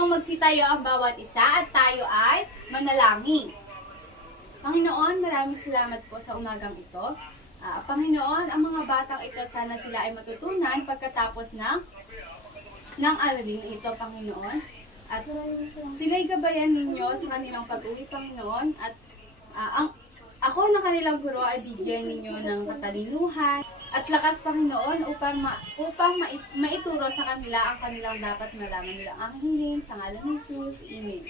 pong magsitayo ang bawat isa at tayo ay manalangin. Panginoon, maraming salamat po sa umagang ito. Panginoon, ang mga batang ito, sana sila ay matutunan pagkatapos ng aralin ito, Panginoon. At sila'y gabayan ninyo sa kanilang pag-uwi, Panginoon. At ako na kanilang guro ay bigyan ninyo ng katalinuhan at lakas, Panginoon, upang maituro sa kanila ang kanilang dapat malaman nilang ang hilin sa ngalan ni Jesus. Amen.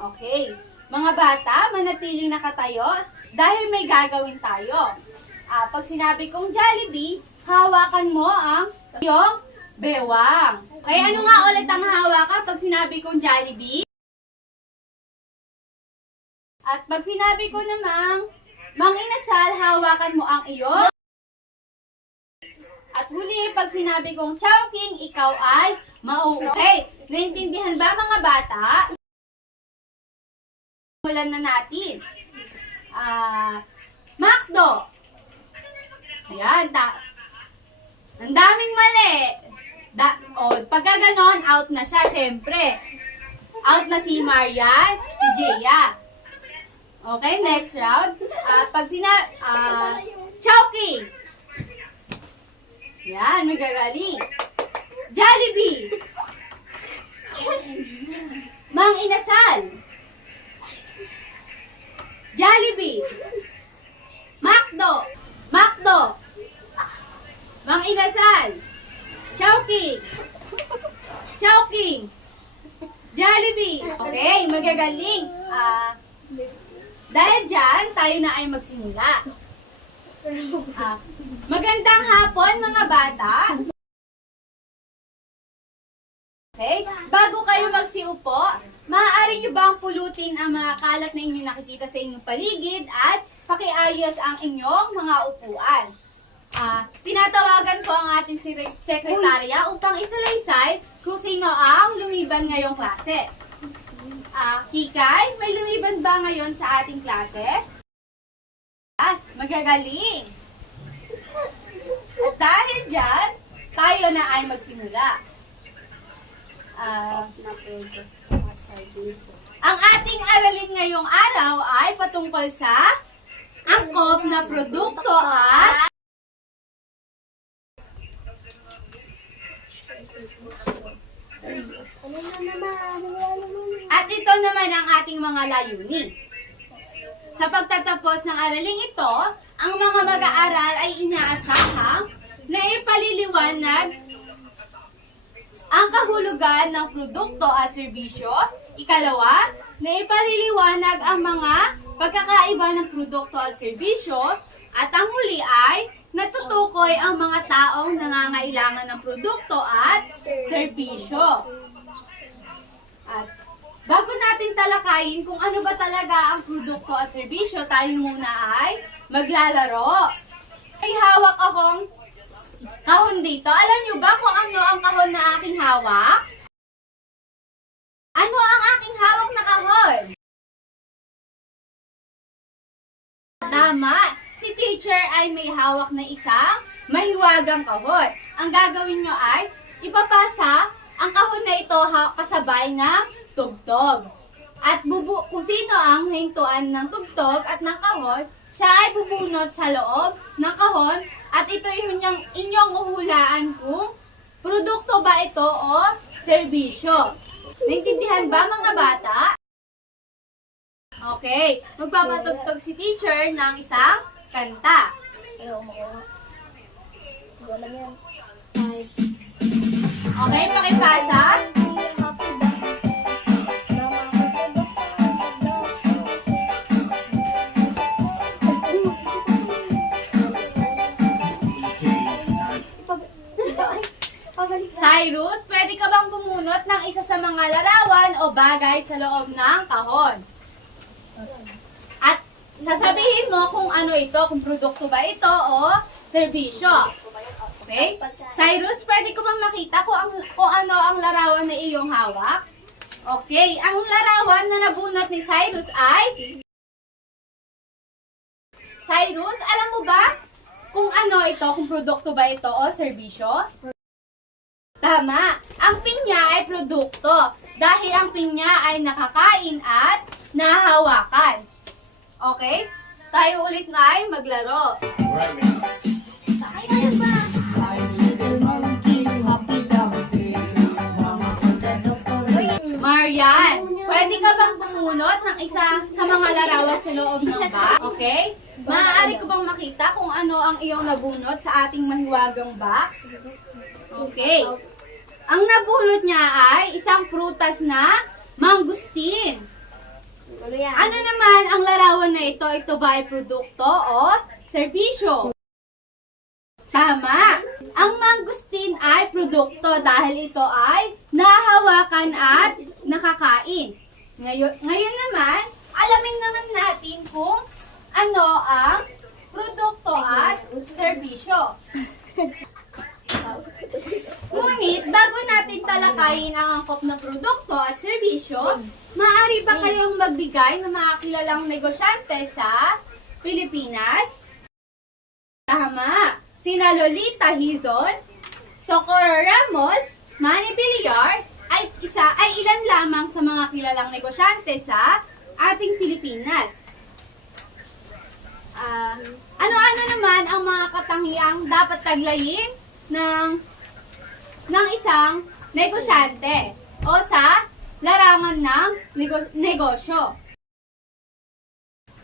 Okay. Mga bata, manatiling nakatayo dahil may gagawin tayo. Pag sinabi kong Jollibee, hawakan mo ang iyong bewang. Kaya ano nga ulit ang hawakan pag sinabi kong Jollibee? At pag sinabi ko namang Mang Inasal, hawakan mo ang iyong. At huli, pag sinabi kong Chowking, ikaw ay mauukay. Naintindihan ba mga bata? Simulan na natin. Macdo. Ayan, ang daming mali. Pagka ganon, out na siya, syempre. Out na si Marian, si Jaya. Okay, next round. Pag Chowking. Yan, magagaling. Jollibee. Mang Inasal. Jollibee. Macdo. Mang Inasal. Chowking. Jollibee. Okay, magagaling. Dahil dyan, tayo na ay magsimula. Magandang hapon mga bata. Okay, bago kayo magsiupo, maaari nyo bang pulutin ang mga kalat na inyong nakikita sa inyong paligid at pakiayos ang inyong mga upuan. Tinatawagan ko ang ating sekretarya upang isalaysay kung sino ang lumiban ngayong klase. Kikay, may lumiban ba ngayon sa ating klase? Magagaling! At dahil dyan, tayo na ay magsimula. Ang ating aralin ngayong araw ay patungkol sa angkop na produkto at ito naman ang ating mga layunin. Sa pagtatapos ng araling ito, ang mga mag-aaral ay inaasahang na ipaliliwanag ang kahulugan ng produkto at serbisyo. Ikalawa, na ipaliliwanag ang mga pagkakaiba ng produkto at serbisyo. At ang huli ay natutukoy ang mga taong nangangailangan ng produkto at serbisyo. At bago natin talakayin kung ano ba talaga ang produkto at serbisyo, tayo muna ay maglalaro. Ay hawak akong kahon dito. Alam nyo ba kung ano ang kahon na aking hawak? Ano ang aking hawak na kahon? Tama! Si teacher ay may hawak na isang mahiwagang kahon. Ang gagawin nyo ay ipapasa ang kahon na ito kasabay ng tugtog. At kung sino ang hintuan ng tugtog at ng kahon, siya ay bubunot sa loob ng kahon. At ito yung inyong uhulaan kung produkto ba ito o serbisyo. Naintindihan ba mga bata? Okay, magpapatugtog si teacher ng isang kanta. Okay, pakipasa. Cyrus, pwede ka bang bumunot ng isa sa mga larawan o bagay sa loob ng kahon? At sasabihin mo kung ano ito, kung produkto ba ito o serbisyo. Okay? Cyrus, pwede ko bang makita kung ano ang larawan na iyong hawak? Okay, ang larawan na nabunot ni Cyrus ay... Cyrus, alam mo ba kung ano ito, kung produkto ba ito o serbisyo? Tama. Ang pinya ay produkto dahil ang pinya ay nakakain at nahahawakan. Okay? Tayo ulit na ay maglaro. Sakay kayo ba? Marian, pwede ka bang bumunot ng isa sa mga larawan sa loob ng box? Okay? Maaari ko bang makita kung ano ang iyong nabunot sa ating mahiwagang box? Okay. Ang nabunot niya ay isang prutas na mangustin. Ano naman ang larawan na ito? Ito ba ay produkto o serbisyo? Tama! Ang mangustin ay produkto dahil ito ay nahahawakan at nakakain. Ngayon naman, alamin naman natin kung ano ang produkto at serbisyo. Ngunit, bago natin talakayin ang angkop na produkto at serbisyo, maaari ba kayong magbigay ng mga kilalang negosyante sa Pilipinas? Tama! Sina Lolita Hizon, Socorro Ramos, Manny Villar, ay ilan lamang sa mga kilalang negosyante sa ating Pilipinas. Ano-ano naman ang mga katangiang dapat taglayin ng isang negosyante o sa larangan ng negosyo?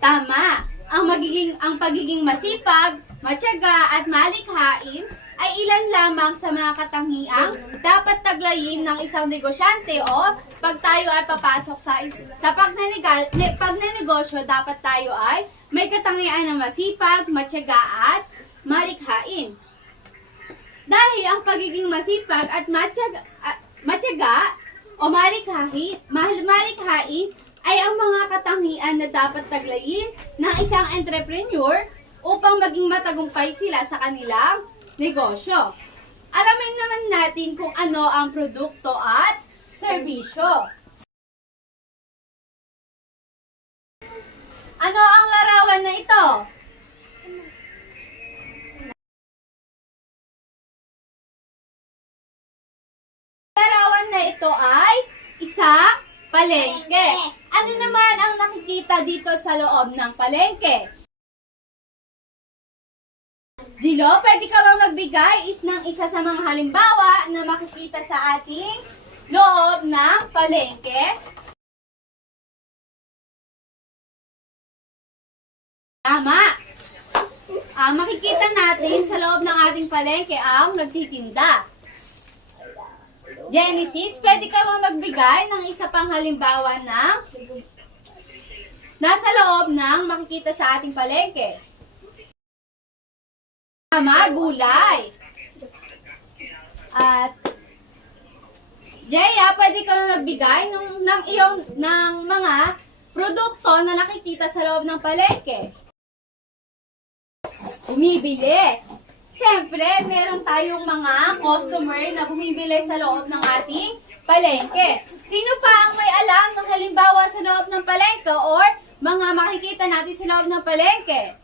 Tama! Ang pagiging masipag, matyaga at malikhain ay ilan lamang sa mga katangiang dapat taglayin ng isang negosyante o pag tayo ay papasok sa pagnenegosyo, dapat tayo ay may katangian na masipag, matyaga at malikhain. Dahil ang pagiging masipag at matyaga o malikhain ay ang mga katangian na dapat taglayin ng isang entrepreneur upang maging matagumpay sila sa kanilang negosyo. Alamin naman natin kung ano ang produkto at serbisyo. Ano ang larawan na ito? Larawan na ito ay isang palengke. Ano naman ang nakikita dito sa loob ng palengke? Gilo, pwede ka bang magbigay ng isa sa mga halimbawa na makikita sa ating loob ng palengke? Tama! Makikita natin sa loob ng ating palengke ang nagtitinda. Genesis, pwede ka bang magbigay ng isa pang halimbawa na nasa loob ng makikita sa ating palengke? Tama, gulay. At Jeya, pwede ka magbigay ng mga produkto na nakikita sa loob ng palengke. Bumibili. Siyempre, meron tayong mga customer na bumibili sa loob ng ating palengke. Sino pa ang may alam ng halimbawa sa loob ng palengke or mga makikita natin sa loob ng palengke?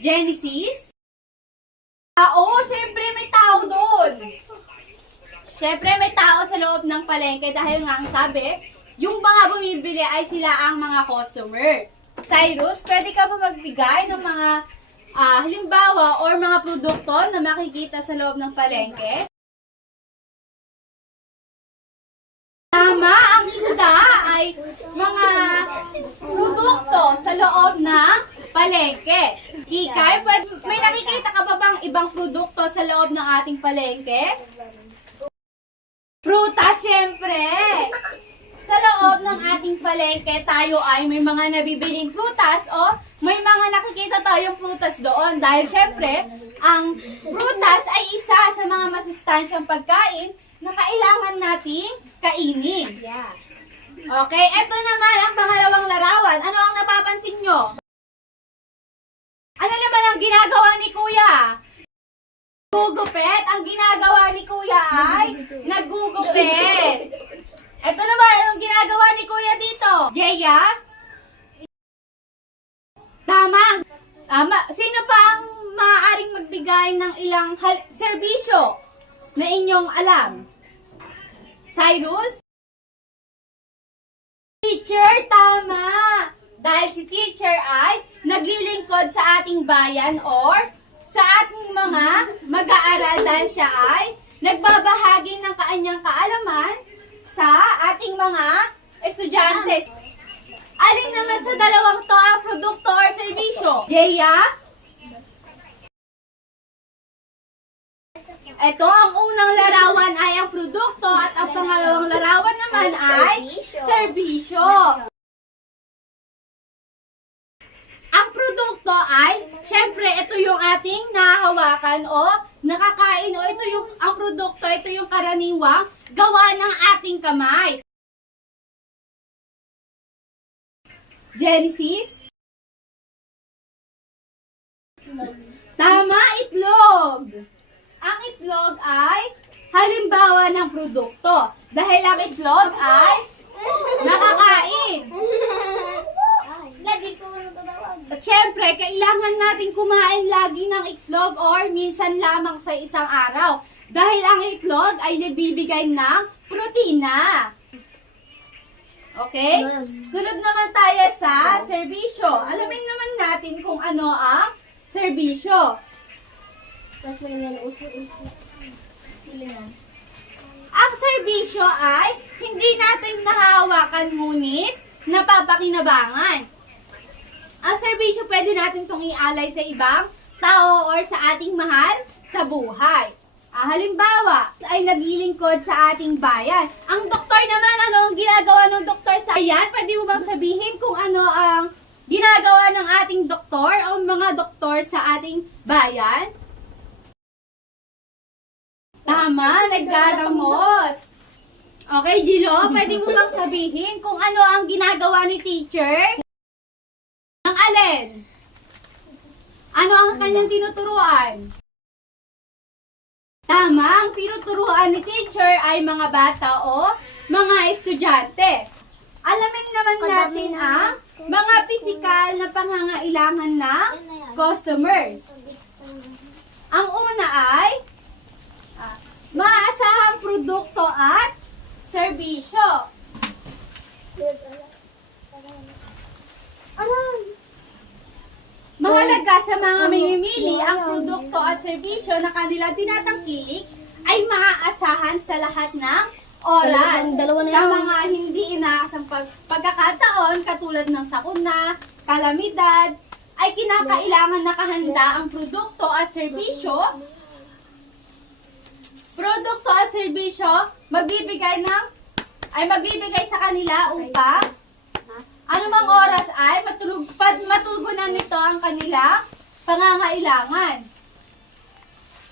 Genesis? Oo, siyempre may tao doon. Siyempre may tao sa loob ng palengke dahil nga ang sabi, yung mga bumibili ay sila ang mga customer. Cyrus, pwede ka ba magbigay ng mga halimbawa or mga produkto na makikita sa loob ng palengke? Tama, ang isda ay mga produkto sa loob ng palengke. Kikay, may nakikita ka ba bang ibang produkto sa loob ng ating palengke? Prutas, syempre! Sa loob ng ating palengke, tayo ay may mga nabibiling prutas o may mga nakikita tayong prutas doon. Dahil syempre, ang prutas ay isa sa mga masustansyang pagkain na kailangan nating kainin. Okay, eto naman ang pangalawang larawan. Ano ang napapansin nyo? Ano naman ang ginagawa ni Kuya? Gugupit. Ang ginagawa ni Kuya ay naggugupit. Ito naman, anong ginagawa ni Kuya dito? Jeya? Tama. Sino pa ang maaaring magbigay ng ilang serbisyo? na inyong alam? Cyrus? Teacher, tama! Dahil si teacher ay naglilingkod sa ating bayan or sa ating mga mag-aaral dahil siya ay nagbabahagi ng kanyang kaalaman sa ating mga estudyante. Alin naman sa dalawang to ang produkto or serbisyo? Jeya? Ito, ang unang larawan ay ang produkto at ang pangalawang larawan naman ay serbisyo. Ang produkto ay, syempre, ito yung ating nahahawakan o nakakain o ito yung, ang produkto, ito yung karaniwang gawa ng ating kamay. Genesis? Tama, itlog. Ang itlog ay halimbawa ng produkto. Dahil ang itlog ay nakakain. At syempre, kailangan natin kumain lagi ng itlog or minsan lamang sa isang araw. Dahil ang itlog ay nagbibigay ng protina. Okay? Sunod naman tayo sa serbisyo. Alamin naman natin kung ano ang serbisyo. Ang serbisyo ay hindi natin nahahawakan ngunit napapakinabangan. Ang serbisyo pwede natin itong ialay sa ibang tao or sa ating mahal sa buhay. Halimbawa, ay naglilingkod sa ating bayan. Ang doktor naman, ano ang ginagawa ng doktor sa bayan? Pwede mo bang sabihin kung ano ang ginagawa ng ating doktor o mga doktor sa ating bayan? Tama, naggagamot. Okay, Gilo, pwede mo bang sabihin kung ano ang ginagawa ni teacher? Ang alin? Ano ang kanyang tinuturuan? Tama, ang tinuturuan ni teacher ay mga bata o mga estudyante. Alamin naman natin ang mga pisikal na pangangailangan ng customer. Ang una ay maaasahang produkto at serbisyo. Mahalaga sa mga mamimili ang produkto at serbisyo na kanilang tinatangkilik ay maaasahan sa lahat ng oras. Sa mga hindi inaasang pagkakataon katulad ng sakuna, kalamidad, ay kinakailangan nakahanda ang produkto at serbisyo. Produkto at serbisyo magbibigay sa kanila upang anumang oras ay matugunan nito ang kanilang pangangailangan.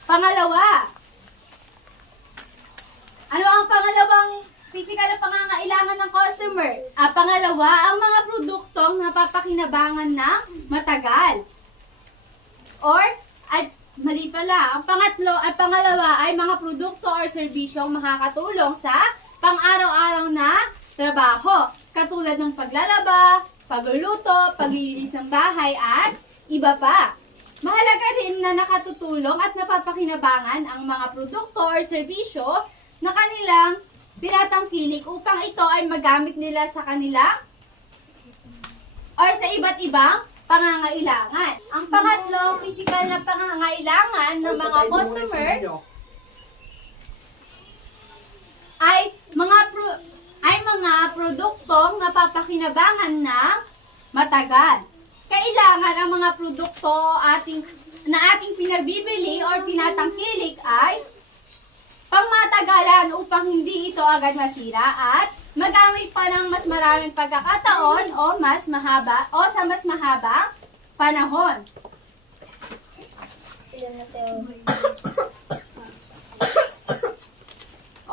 Pangalawa, ano ang pangalawang physical na pangangailangan ng customer? Pangalawa, ang mga produktong napapakinabangan ng matagal. Or, mali pala. Ang pangalawa ay mga produkto or serbisyong makakatulong sa pang-araw-araw na trabaho. Katulad ng paglalaba, pagluluto, paglilinis ng bahay, at iba pa. Mahalaga rin na nakatutulong at napapakinabangan ang mga produkto or serbisyo na kanilang tinatangkilik upang ito ay magamit nila sa kanilang or sa iba't ibang pangangailangan. Ang pangatlong physical na pangangailangan ng mga customer ay mga produktong napapakinabangan ng matagal. Kailangan ang mga produkto na ating pinagbibili or tinatangkilik ay pangmatagalan upang hindi ito agad masira at magamit pa ng mas maraming pagkakataon o sa mas mahabang panahon.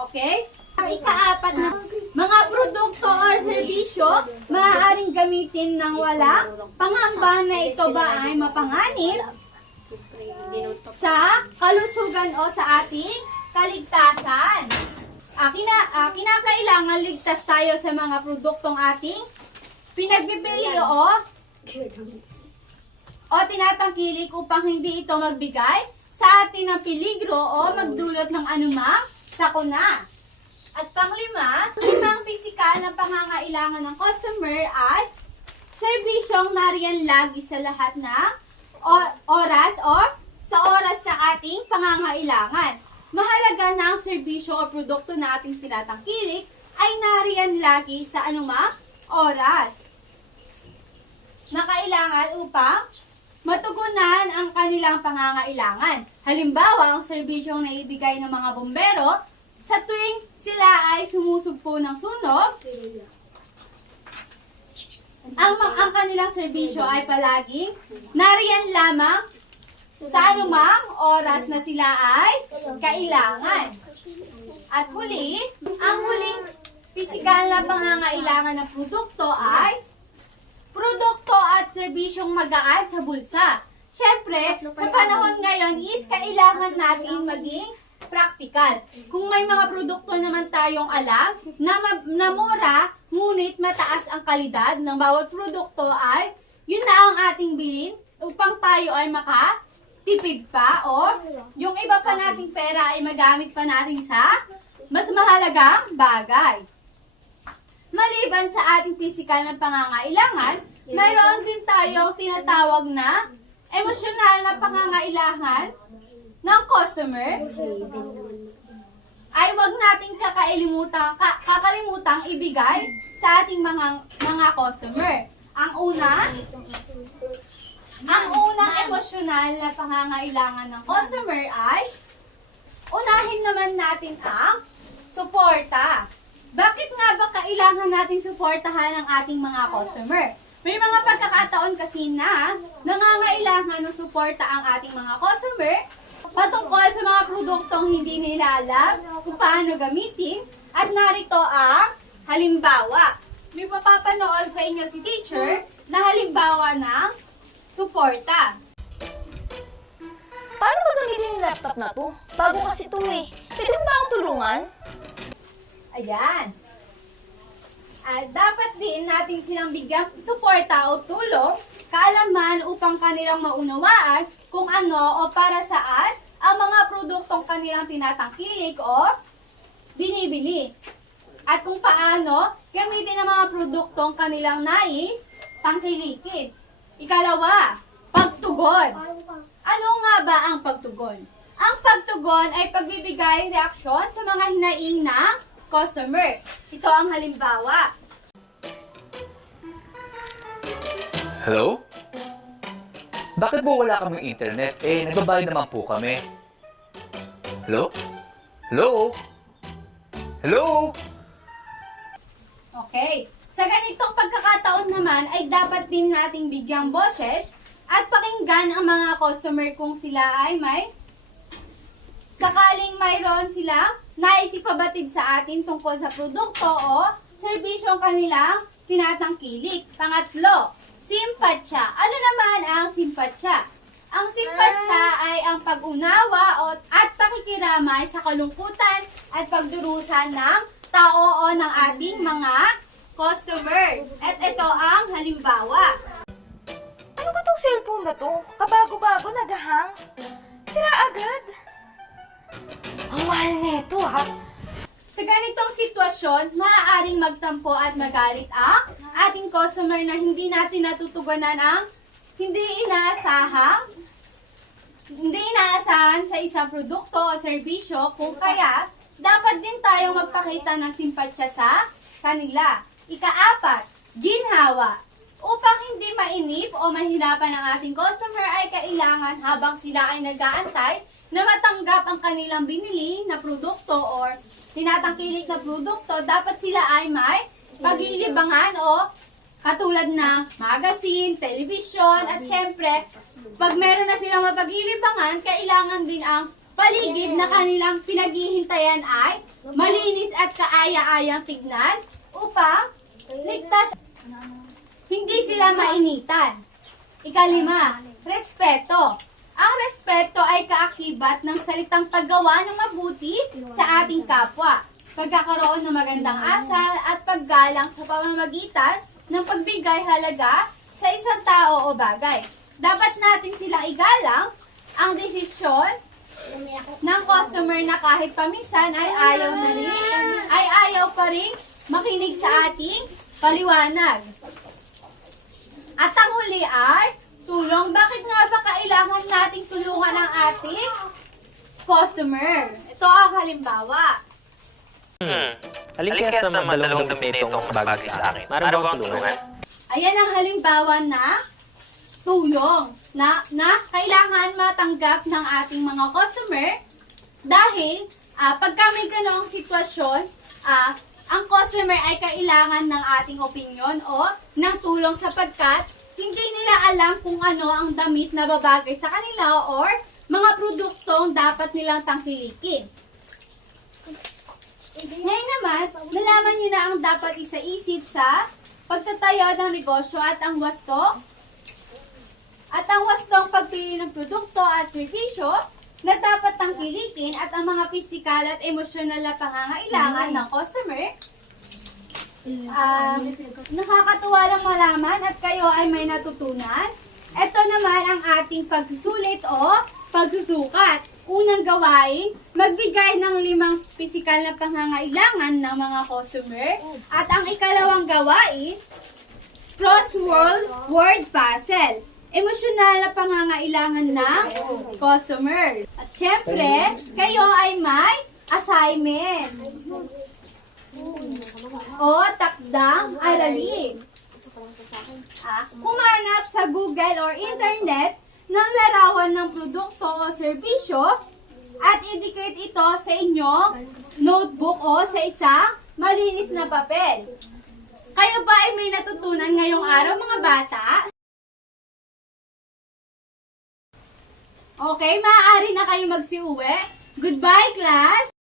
Okay? Ang ikaapat na mga produkto o serbisyo maaaring gamitin ng walang pangamba na ito ba ay mapanganib sa kalusugan o sa ating kaligtasan. Kinakailangan ligtas tayo sa mga produktong ating pinagbibili o tinatangkilik upang hindi ito magbigay sa atin ng peligro o magdulot ng anumang sakuna. At panglima, limang pisikal na pangangailangan ng customer ay serbisyong nariyan lagi sa lahat ng oras o sa oras ng ating pangangailangan. Mahalaga na ang serbisyo o produkto na ating tinatangkilik ay nariyan lagi sa anumang oras na kailangan upang matugunan ang kanilang pangangailangan. Halimbawa, ang serbisyong naibigay ng mga bombero sa tuwing sila ay sumusugpo ng sunog, ang kanilang serbisyo ay palaging nariyan lamang sa anumang oras na sila ay kailangan. At huli, ang huling pisikal na pangangailangan ng produkto ay produkto at serbisyong magaan sa bulsa. Siyempre, sa panahon ngayon is kailangan natin maging practical. Kung may mga produkto naman tayong alam na mura, ngunit mataas ang kalidad ng bawat produkto ay yun na ang ating bilhin upang tayo ay makatipid pa o yung iba pa nating pera ay magamit pa natin sa mas mahalagang bagay. Maliban sa ating physical na pangangailangan, mayroon din tayong tinatawag na emosyonal na pangangailangan ng customer. Ay wag nating kakalimutang ibigay sa ating mga customer. Ang unang emosyonal na pangangailangan ng customer ay unahin naman natin ang suporta. Bakit nga ba kailangan nating suportahan ang ating mga customer? May mga pagkakataon kasi na nangangailangan ng suporta ang ating mga customer patungkol sa mga produktong hindi nila alam kung paano gamitin at narito ang halimbawa. May mapapanood sa inyo si teacher na halimbawa ng suporta. Paano ba gamitin yung laptop na to? Bago kasi ito eh. Pwede mo ba akong tulungan? Ayan. At dapat din natin silang bigyan suporta o tulong, kaalaman upang kanilang maunawaan kung ano o para saan ang mga produktong kanilang tinatangkilik o binibili. At kung paano gamitin ang mga produktong kanilang nais tangkilikin. Ikalawa, pagtugon. Ano nga ba ang pagtugon? Ang pagtugon ay pagbibigay reaksyon sa mga hinaing ng customer. Ito ang halimbawa. Hello? Bakit po wala kaming internet? Nagbabayad naman po kami. Hello? Hello? Hello? Okay. Sa ganitong pagkakataon naman ay dapat din nating bigyang boses at pakinggan ang mga customer kung sila ay may sakaling mayroon silang naisipabatid sa atin tungkol sa produkto o serbisyong kanilang tinatangkilik. Pangatlo, simpatsya. Ano naman ang simpatsya? Ang simpatsya ay ang pag-unawa at pakikiramay sa kalungkutan at pagdurusan ng tao o ng ating mga customer. At ito ang halimbawa. Ano ba tong cellphone na to? Kabago-bago, nagahang. Sira agad. Ang mahal nito ha. Sa ganitong sitwasyon, maaaring magtampo at magalit ang ating customer na hindi natin natutugunan ang hindi inaasahan sa isang produkto o serbisyo, kung kaya dapat din tayong magpakita ng simpatsya sa kanila. Ikaapat, ginhawa. Upang hindi mainip o mahirapan ang ating customer ay kailangan habang sila ay nag-aantay na matanggap ang kanilang binili na produkto or tinatangkilik na produkto, dapat sila ay may paglilibangan o katulad ng magazine, television, at syempre, pag meron na silang mapaglilibangan, kailangan din ang paligid na kanilang pinaghihintayan ay malinis at kaaya-ayang tignan upang ligtas, hindi sila mainitan. Ikalima, respeto. Ang respeto ay kaakibat ng salitang paggawa ng mabuti sa ating kapwa, pagkakaroon ng magandang asal at paggalang sa pamamagitan ng pagbigay halaga sa isang tao o bagay. Dapat natin silang igalang ang desisyon ng customer na kahit paminsan ay ayaw pa rin makinig sa ating paliwanag. At ang huli ay tulong. Bakit nga ba kailangan nating tulungan ang ating customer? Ito ang halimbawa. Alin kaya sa mga dalawang damit na itong mas bagay sa akin? Maraming bang tulungan? Ayan ang halimbawa na tulong na kailangan matanggap ng ating mga customer dahil pagka may ganoong sitwasyon, ang customer ay kailangan ng ating opinyon o ng tulong sapagkat hindi nila alam kung ano ang damit na babagay sa kanila or mga produktong dapat nilang tangkilikin. Ngayon naman, nalaman nyo na ang dapat isaisip sa pagtatayo ng negosyo at ang wastong pagpili ng produkto at serbisyo na dapat tangkilikin at ang mga pisikal at emosyonal na pangangailangan ng customer. Nakakatuwa lang malaman at kayo ay may natutunan. Ito naman ang ating pagsusulit o pagsusukat. Unang gawain, magbigay ng 5 pisikal na pangangailangan ng mga customer. At ang ikalawang gawain, crossword word puzzle. Emosyonal na pangangailangan ng customer. At syempre, kayo ay may assignment o takdang aralin. Humanap sa Google or Internet ng larawan ng produkto o serbisyo at indicate ito sa inyong notebook o sa isang malinis na papel. Kayo ba ay may natutunan ngayong araw mga bata? Okay, maaari na kayo magsiuwi. Goodbye, class!